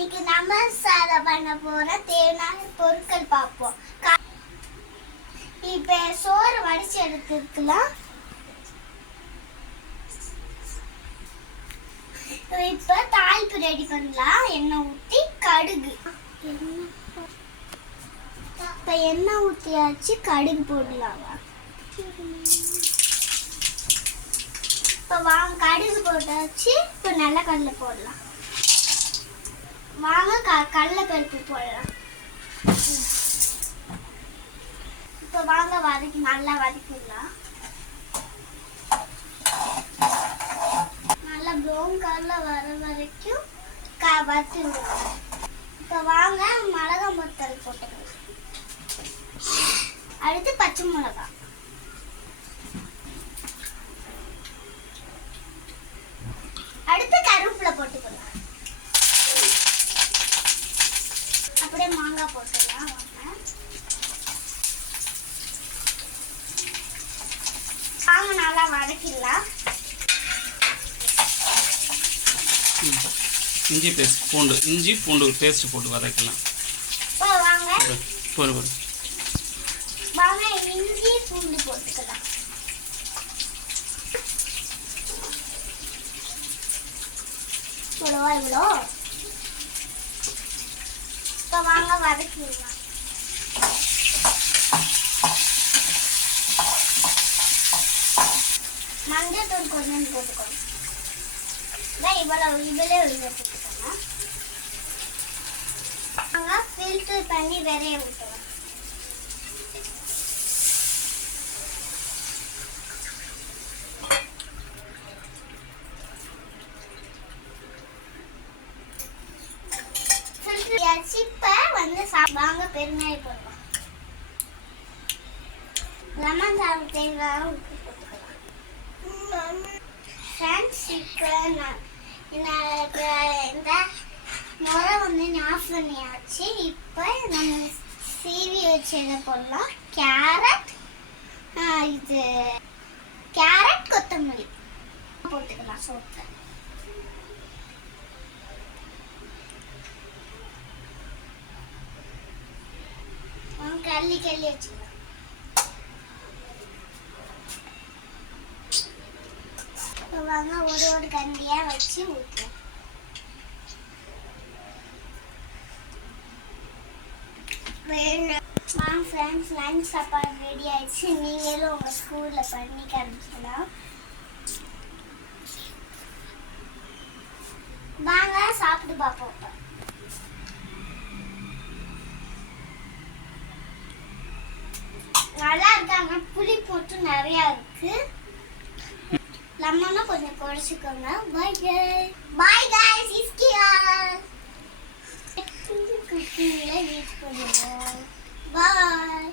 இன்னைக்கு நம்ம பண்ண போற தேவையான பொருட்கள் பார்ப்போம். இப்ப சோறு வடிச்சு எடுத்துக்கலாம். இப்ப தாளிப்பு ரெடி பண்ணலாம். எண்ணெய் ஊத்தி கடுகு, இப்ப எண்ணெய் ஊத்தியாச்சு, கடுகு போடலாம். இப்ப வாங்க கடுகு போட்டாச்சு. இப்ப நல்ல கடலை போடலாம். வாங்க கடலை பருப்பு போடலாம். இப்ப வாங்க நல்லா வதக்கிடலாம். நல்லா ப்ரௌன் கலர்ல வர வரைக்கும் வதக்கிடலாம். இப்ப வாங்க மிளகாய் மொத்தல் போட்டுக்கலாம். அடுத்து பச்சை மிளகாய், அடுத்து கருவேப்பிலை போட்டுக்கலாம். அப்படியே மாங்காய் போட்டுக்கலாம். வாங்க நல்லா வதக்கிடலாம். இஞ்சி பேஸ்ட் பூண்டு, இஞ்சி பூண்டு பேஸ்ட் போட்டு வதக்கலாம். வாங்க இஞ்சி பூண்டு போட்டுக்கலாம். இவ்வளோ இப்போ வாங்க வதக்கிடலாம். மஞ்சள் தூள் கொஞ்சம் போட்டுக்கணும். இவ்வளோ போட்டுக்கோங்க. நாங்கள் ஃபில்டர் பண்ணி விரைய விட்டுருவோம். இப்ப வந்து வாங்க பெருங்காயம் போடலாம். லெமன் சாதம் தேங்காய் உப்பு போட்டுக்கலாம். இந்த முறை வந்து ஆஃப் பண்ணியாச்சு. இப்போ நம்ம சீவி வச்சதை போடலாம். கேரட், கொத்தமல்லி போட்டுக்கலாம். சோத்தை கல்லி வச்சுக்கலாம். வாங்க ஒரு கண்டியா வச்சு ஊற்றுவோம். ஃப்ரெண்ட்ஸ், லஞ்ச் சாப்பாடு ரெடி ஆயிடுச்சு. நீங்களும் உங்கள் ஸ்கூலில் பண்ணி காமிக்கலாம். வாங்க சாப்பிட்டு பார்ப்போம். நல்லா இருக்காங்க. புளி போட்டு நிறையா இருக்கு. லெமனும் கொஞ்சம் குறைச்சிக்கோங்க. பாய் गाइस, குக்கிங்ல யூஸ் பண்ணுவோம். பாய்.